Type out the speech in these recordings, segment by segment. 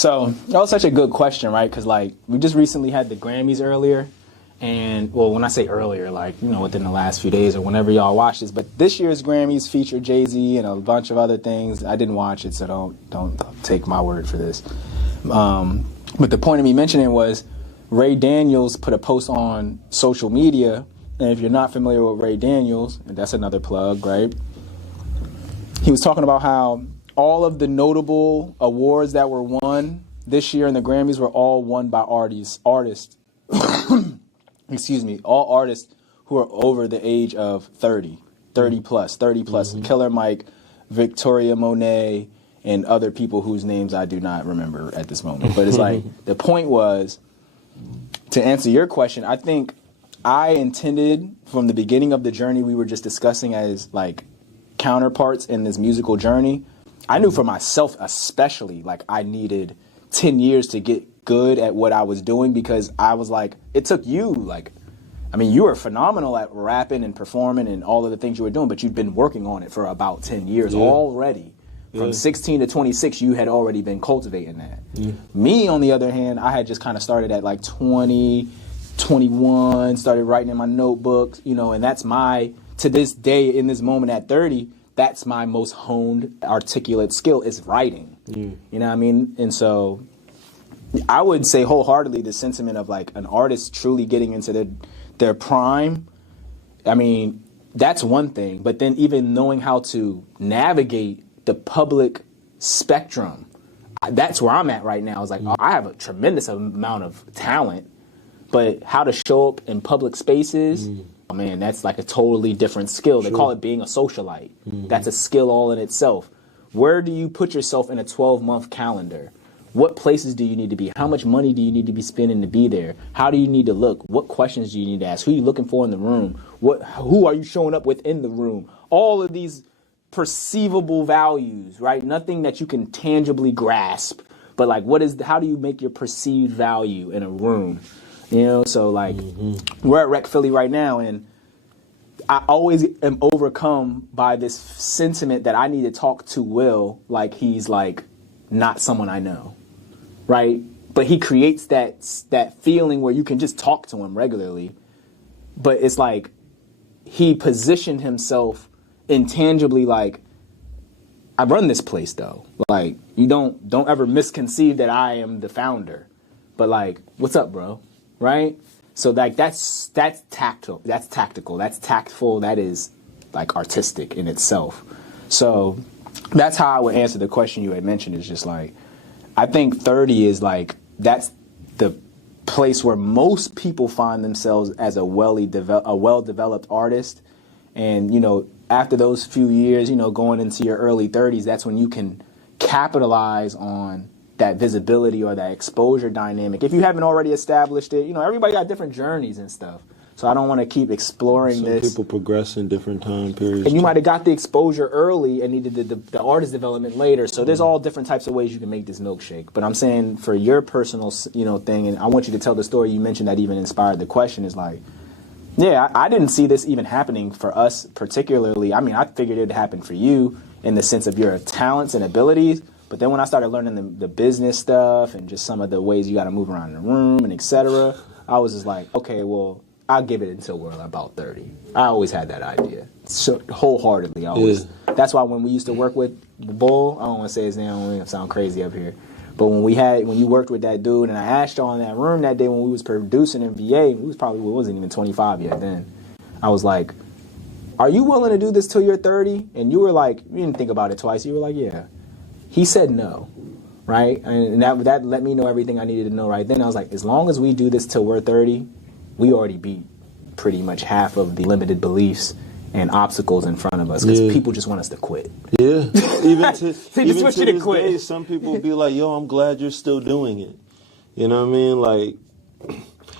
So that was such a good question, right? Because like we just recently had the Grammys earlier, and well, when I say earlier, like within the last few days or whenever y'all watch this. But this year's Grammys featured Jay-Z and a bunch of other things. I didn't watch it, so don't take my word for this. But the point of me mentioning was Ray Daniels put a post on social media, and if you're not familiar with Ray Daniels, and that's another plug, right? He was talking about how all of the notable awards that were won this year in the Grammys were all won by artists, excuse me, all artists who are over the age of 30 plus, mm-hmm. Killer Mike, Victoria Monet, and other people whose names I do not remember at this moment. But it's like, the point was, to answer your question, I think I intended from the beginning of the journey we were just discussing as like counterparts in this musical journey. I knew for myself especially, like I needed 10 years to get good at what I was doing, because I was like, it took you, like, I mean, you were phenomenal at rapping and performing and all of the things you were doing, but you've been working on it for about 10 years already. From 16 to 26, you had already been cultivating that. Me, on the other hand, I had just kind of started at like 20, 21, started writing in my notebooks, and that's to this day, in this moment at 30, that's my most honed, articulate skill is writing. You know what I mean? And so I would say wholeheartedly the sentiment of like an artist truly getting into their prime, I mean, that's one thing. But then even knowing how to navigate the public spectrum, that's where I'm at right now. It's like, I have a tremendous amount of talent, but how to show up in public spaces, oh man, that's like a totally different skill. They call it being a socialite. That's a skill all in itself. Where do you put yourself in a 12-month calendar? What places do you need to be? How much money do you need to be spending to be there? How do you need to look? What questions do you need to ask? Who are you looking for in the room? Who are you showing up with in the room? All of these perceivable values, right? Nothing that you can tangibly grasp, but like how do you make your perceived value in a room? So like we're at Rec Philly right now, and I always am overcome by this sentiment that I need to talk to Will like he's like not someone I know, right? But he creates that feeling where you can just talk to him regularly, but it's like he positioned himself intangibly, like, I run this place though. Like, you don't ever misconceive that I am the founder, but like, what's up, bro? Right? So like that's tactile, that's tactical, that's tactful, that is like artistic in itself. So that's how I would answer the question you had mentioned. Is just like, I think 30 is like, that's the place where most people find themselves as a well-developed artist. And, after those few years, going into your early 30s, that's when you can capitalize on that visibility or that exposure dynamic. If you haven't already established it, everybody got different journeys and stuff. So I don't want to keep exploring this. Some people progress in different time periods. And you might have got the exposure early and needed the artist development later. So there's all different types of ways you can make this milkshake. But I'm saying for your personal, thing, and I want you to tell the story you mentioned that even inspired the question, is like, yeah, I didn't see this even happening for us particularly. I mean, I figured it'd happen for you in the sense of your talents and abilities. But then when I started learning the business stuff and just some of the ways you got to move around in the room and et cetera, I was just like, okay, well, I'll give it until we're about 30. I always had that idea. So wholeheartedly, always. Yeah. That's why when we used to work with Bull, I don't want to say his name, I don't want to sound crazy up here. But when you worked with that dude, and I asked y'all in that room that day when we was producing in VA, we wasn't even 25 yet then. I was like, are you willing to do this till you're 30? And you were like, you didn't think about it twice. You were like, yeah. He said no, right? And that let me know everything I needed to know right then. I was like, as long as we do this till we're 30, we already beat pretty much half of the limited beliefs and obstacles in front of us, because people just want us to quit. Yeah. Even to this day, some people be like, yo, I'm glad you're still doing it. You know what I mean? Like,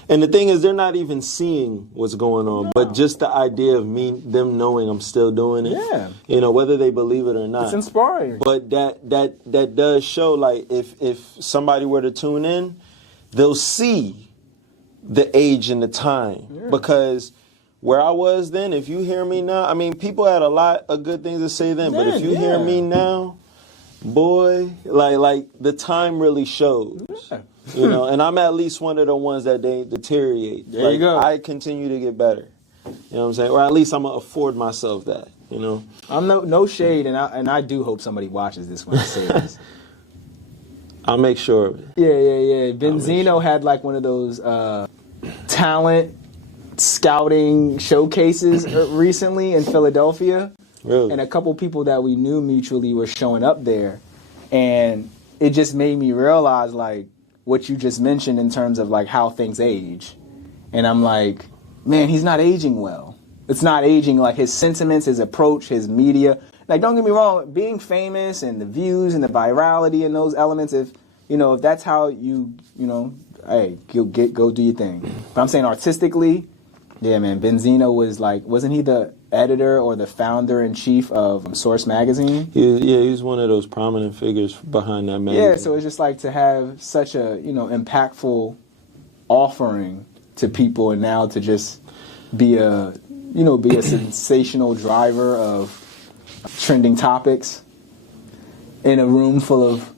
and the thing is, they're not even seeing what's going on, but just the idea of them knowing I'm still doing it. Yeah. Whether they believe it or not. It's inspiring. But that does show, like, if somebody were to tune in, they'll see the age and the time. Yeah. Because where I was then, if you hear me now, I mean, people had a lot of good things to say then, but if you hear me now, boy, like the time really shows. Yeah. You know, and I'm at least one of the ones that they deteriorate. There you go. I continue to get better. You know what I'm saying? Or at least I'm gonna afford myself that. You know. I'm no shade, and I do hope somebody watches this when I say this. I'll make sure of it. Yeah. Benzeno had like one of those talent scouting showcases recently in Philadelphia. Really? And a couple people that we knew mutually were showing up there. And it just made me realize like what you just mentioned in terms of like how things age. And I'm like, man, he's not aging well. It's not aging, like his sentiments, his approach, his media. Like, don't get me wrong, being famous and the views and the virality and those elements, if that's how you hey, go do your thing. But I'm saying artistically, yeah, man, Benzeno was like, wasn't he the editor or the founder-in-chief of Source magazine? He's one of those prominent figures behind that magazine. Yeah, so it's just like to have such a, impactful offering to people, and now to just be a sensational driver of trending topics in a room full of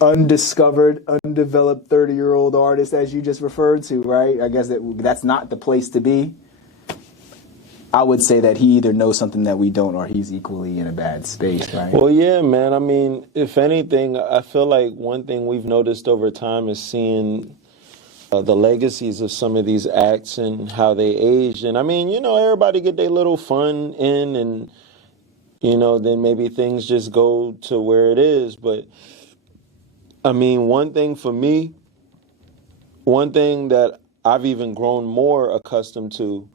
undiscovered, undeveloped 30-year-old artists, as you just referred to, right? I guess that's not the place to be. I would say that he either knows something that we don't, or he's equally in a bad space, right? Well, yeah, man. I mean, if anything, I feel like one thing we've noticed over time is seeing the legacies of some of these acts and how they aged. And I mean, everybody get their little fun in, and, then maybe things just go to where it is. But I mean, one thing for me, one thing that I've even grown more accustomed to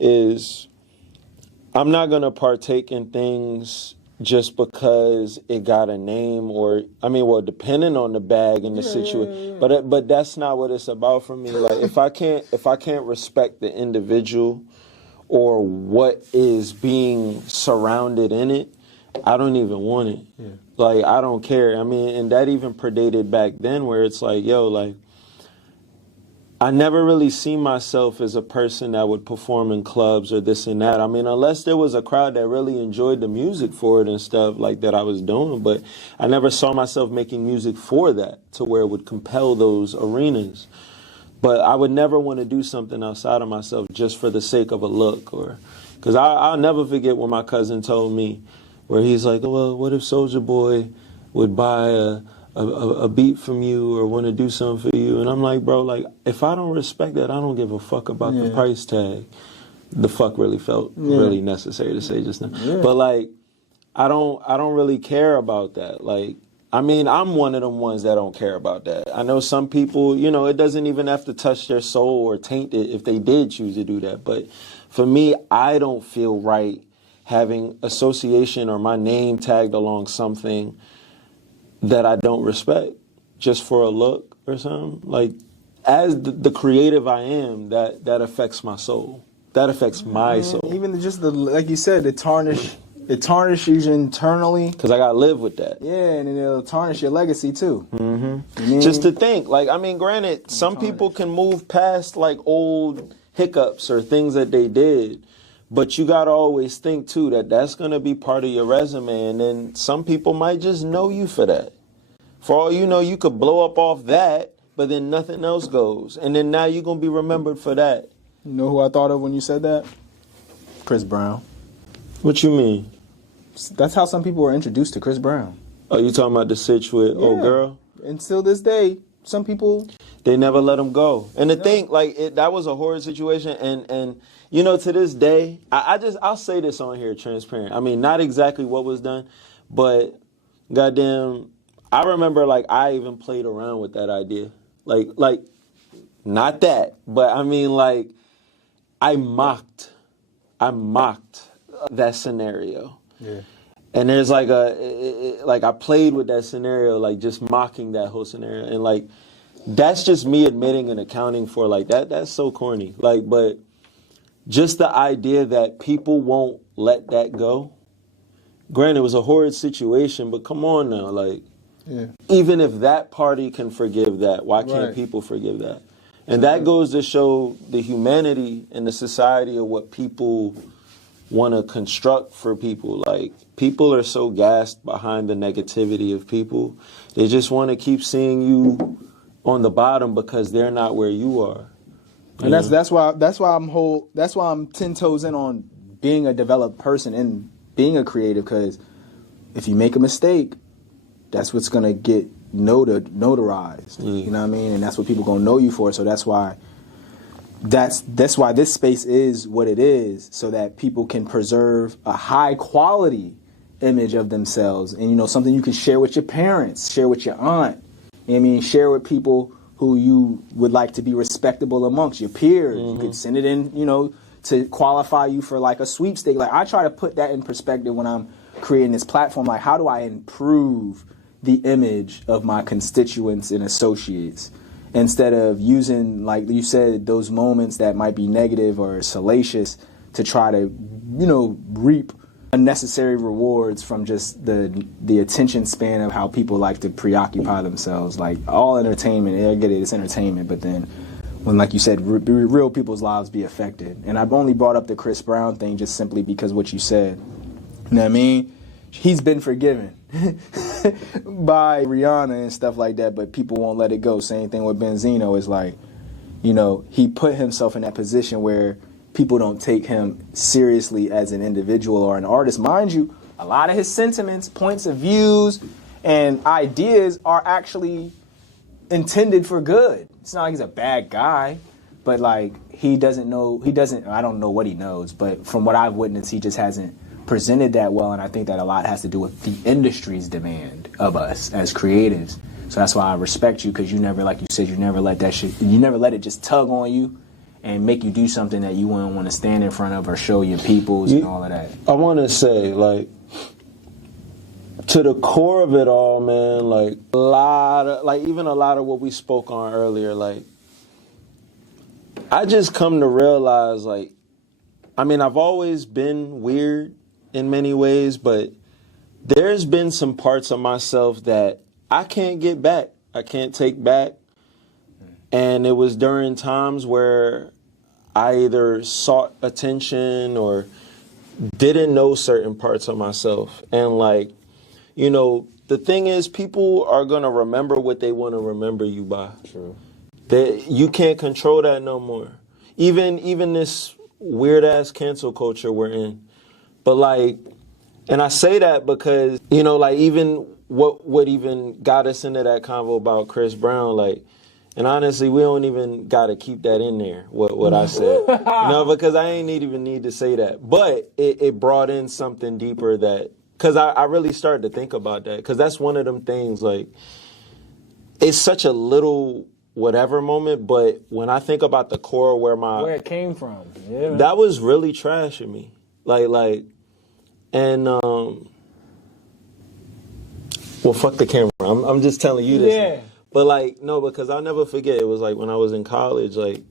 is I'm not going to partake in things just because it got a name, or, depending on the bag and the situation. Yeah. But that's not what it's about for me. Like, if I can't respect the individual or what is being surrounded in it, I don't even want it. Yeah. Like, I don't care. I mean, and that even predated back then, where it's like, I never really see myself as a person that would perform in clubs or this and that. I mean, unless there was a crowd that really enjoyed the music for it and stuff like that I was doing. But I never saw myself making music for that, to where it would compel those arenas. But I would never want to do something outside of myself just for the sake of a look. Or because I'll never forget when my cousin told me, where he's like, well, what if Soulja Boy would buy a beat from you or want to do something for you? And I'm like, bro, like, if I don't respect that, I don't give a fuck about the price tag. The fuck really felt really necessary to say just now. Yeah. But like, I don't really care about that. Like, I mean, I'm one of them ones that don't care about that. I know some people, it doesn't even have to touch their soul or taint it if they did choose to do that. But for me, I don't feel right having association or my name tagged along something that I don't respect just for a look or something. Like, as the creative I am, that affects my soul. That affects my soul. Even just like you said, it tarnishes you internally. Because I got to live with that. Yeah, and it'll tarnish your legacy too. Mm-hmm. Just to think, like, I mean, granted, some people can move past like old hiccups or things that they did. But you got to always think, too, that that's going to be part of your resume. And then some people might just know you for that. For all you know, you could blow up off that, but then nothing else goes. And then now you're going to be remembered for that. You know who I thought of when you said that? Chris Brown. What you mean? That's how some people were introduced to Chris Brown. Oh, you talking about the sitch with old girl? And still this day, some people... They never let him go. And the thing, like, that was a horrid situation. And to this day, I'll say this on here, transparent. I mean, not exactly what was done, but goddamn, I remember, like, I even played around with that idea. Like, not that, but I mean, like, I mocked that scenario. Yeah. And there's like I played with that scenario, like just mocking that whole scenario. And like, that's just me admitting and accounting for like that's so corny. Like, but just the idea that people won't let that go. Granted, it was a horrid situation, but come on now, like, even if that party can forgive that, why can't people forgive that? And that goes to show the humanity and the society of what people want to construct for people. Like, people are so gassed behind the negativity of people. They just want to keep seeing you on the bottom because they're not where you are. And that's why I'm 10 toes in on being a developed person and being a creative, because if you make a mistake, that's what's gonna get notarized. You know what I mean? And that's what people gonna know you for. So that's why this space is what it is, so that people can preserve a high quality image of themselves, and something you can share with your parents, share with your aunt. You know what I mean? Share with people who you would like to be respectable amongst your peers. You could send it in, to qualify you for like a sweepstake. Like, I try to put that in perspective when I'm creating this platform. Like, how do I improve the image of my constituents and associates, instead of using, like you said, those moments that might be negative or salacious to try to, reap unnecessary rewards from just the attention span of how people like to preoccupy themselves. Like, all entertainment, I get it, it's entertainment, but then when, like you said, real people's lives be affected. And I've only brought up the Chris Brown thing just simply because what you said. You know what I mean? He's been forgiven by Rihanna and stuff like that, but people won't let it go. Same thing with Benzeno. Is like, he put himself in that position where people don't take him seriously as an individual or an artist. Mind you, a lot of his sentiments, points of views, and ideas are actually intended for good. It's not like he's a bad guy, but like, I don't know what he knows, but from what I've witnessed, he just hasn't presented that well, and I think that a lot has to do with the industry's demand of us as creatives. So that's why I respect you, because you never, like you said, you never let it just tug on you and make you do something that you wouldn't want to stand in front of or show your peoples and all of that. I want to say, like, to the core of it all, man, like, even a lot of what we spoke on earlier, like, I just come to realize, like, I've always been weird in many ways, but there's been some parts of myself that I can't get back. I can't take back. And it was during times where I either sought attention or didn't know certain parts of myself. And like, the thing is, people are going to remember what they want to remember you by. True. You can't control that no more. Even this weird-ass cancel culture we're in. But like, and I say that because, like, even what even got us into that convo about Chris Brown, like, and honestly, we don't even got to keep that in there, what I said. Because I ain't even need to say that. But it brought in something deeper that, because I really started to think about that. Because that's one of them things, like, it's such a little whatever moment, but when I think about the core where it came from, yeah, that was really trashing me. And well, fuck the camera. I'm just telling you this. Yeah. But like, no, because I'll never forget. It was like when I was in college, like,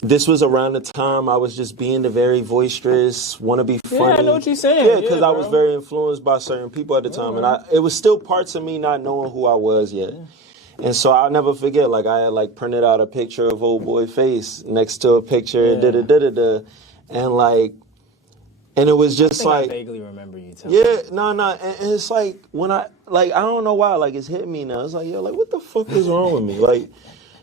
this was around the time I was just being the very boisterous, want to be funny. Yeah, I know what you're saying. Yeah, because I was very influenced by certain people at the time. And it was still parts of me not knowing who I was yet. Yeah. And so I'll never forget, like, I had, like, printed out a picture of old boy face next to a picture, and, like, and it was just like... I vaguely remember you telling me. Yeah, no, and it's like, when I don't know why, like, it's hit me now. It's like, yo, like, what the fuck is wrong with me? Like,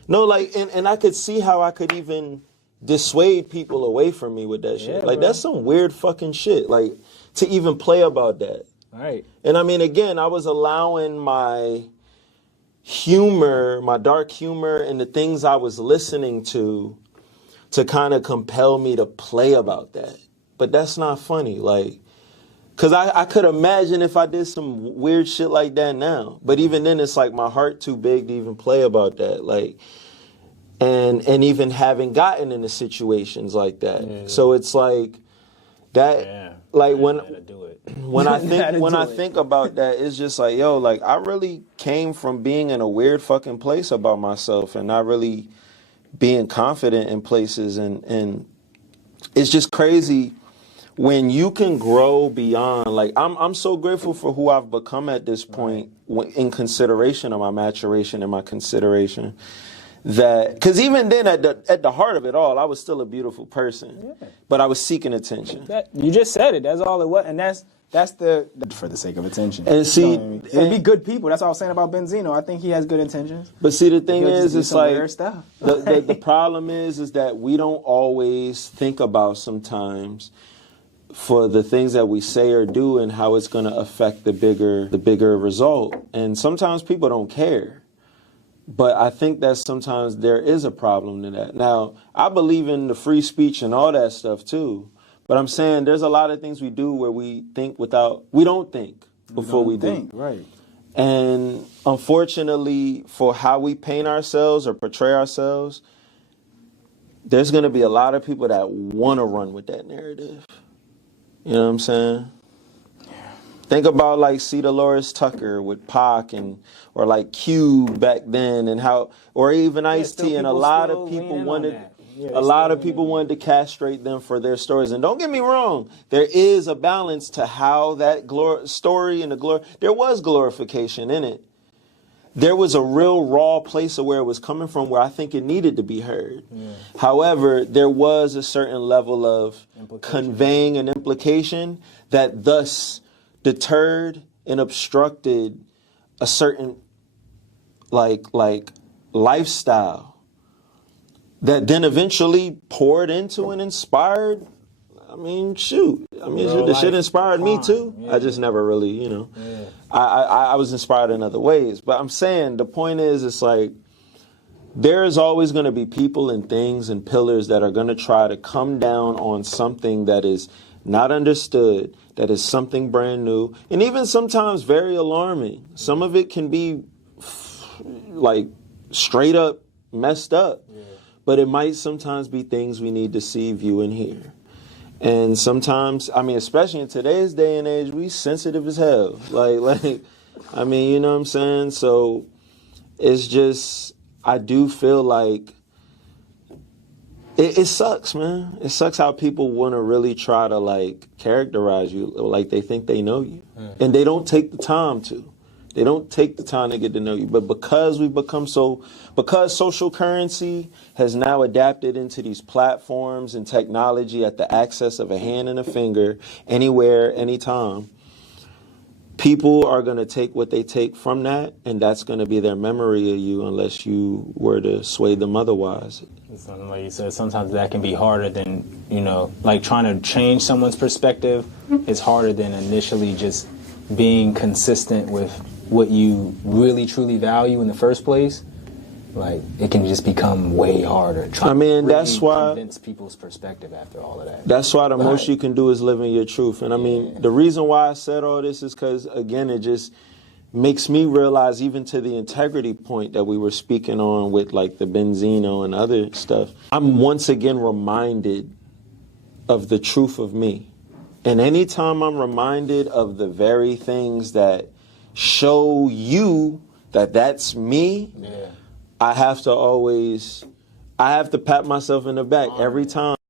no, like, and I could see how I could even dissuade people away from me with that shit. Yeah, like, bro. That's some weird fucking shit, like, to even play about that. Right. And, again, I was allowing my humor, my dark humor, and the things I was listening to kind of compel me to play about that. But that's not funny, like, because I could imagine if I did some weird shit like that now. But even then, it's like my heart too big to even play about that, like, and even having gotten into situations like that. Yeah. So it's like that, like, when I think about that, it's just like, yo, like, I really came from being in a weird fucking place about myself and not really being confident in places, and it's just crazy when you can grow beyond. Like, I'm so grateful for who I've become at this point in consideration of my maturation and my consideration. that, because even then at the heart of it all, I was still a beautiful person, but I was seeking attention. You just said it. That's all it was, and that's the for the sake of attention. And see, and be good people. That's all I was saying about Benzeno. I think he has good intentions. But see, the thing is, it's like the problem is that we don't always think about sometimes for the things that we say or do and how it's going to affect the bigger result. And sometimes people don't care. But I think that sometimes there is a problem to that. Now, I believe in the free speech and all that stuff too. But I'm saying there's a lot of things we do where we don't think before we do. Right. And unfortunately, for how we paint ourselves or portray ourselves, there's going to be a lot of people that want to run with that narrative. You know what I'm saying? Think about like C. Dolores Tucker with Pac or like Cube back then and how, or even Ice-T, and a lot of people wanted to castrate them for their stories. And don't get me wrong, there is a balance to how that story and there was glorification in it. There was a real raw place of where it was coming from where I think it needed to be heard. Yeah. However, there was a certain level of conveying an implication that thus deterred and obstructed a certain like lifestyle that then eventually poured into and inspired. I mean, shoot. I mean, the shit inspired me too. Yeah. I just never really, Yeah. I was inspired in other ways. But I'm saying the point is, it's like there is always going to be people and things and pillars that are going to try to come down on something that is not understood, that is something brand new, and even sometimes very alarming. Some of it can be like straight up messed up, but it might sometimes be things we need to see, view, and hear. And sometimes, I mean, especially in today's day and age, we sensitive as hell. I mean, you know what I'm saying? So it's just, I do feel like it sucks, man. It sucks how people want to really try to like characterize you like they think they know you. And they don't take the time to. They don't take the time to get to know you. But because because social currency has now adapted into these platforms and technology at the access of a hand and a finger, anywhere, anytime, people are going to take what they take from that, and that's going to be their memory of you unless you were to sway them otherwise. Something like you said, sometimes that can be harder than, like trying to change someone's perspective is harder than initially just being consistent with what you really truly value in the first place. Like, it can just become way harder. That's why convince people's perspective after all of that. That's why the most you can do is live in your truth. And I mean, the reason why I said all this is because, again, it just makes me realize, even to the integrity point that we were speaking on with like the Benzeno and other stuff, I'm once again reminded of the truth of me. And anytime I'm reminded of the very things that show you that that's me, I have to pat myself in the back every time.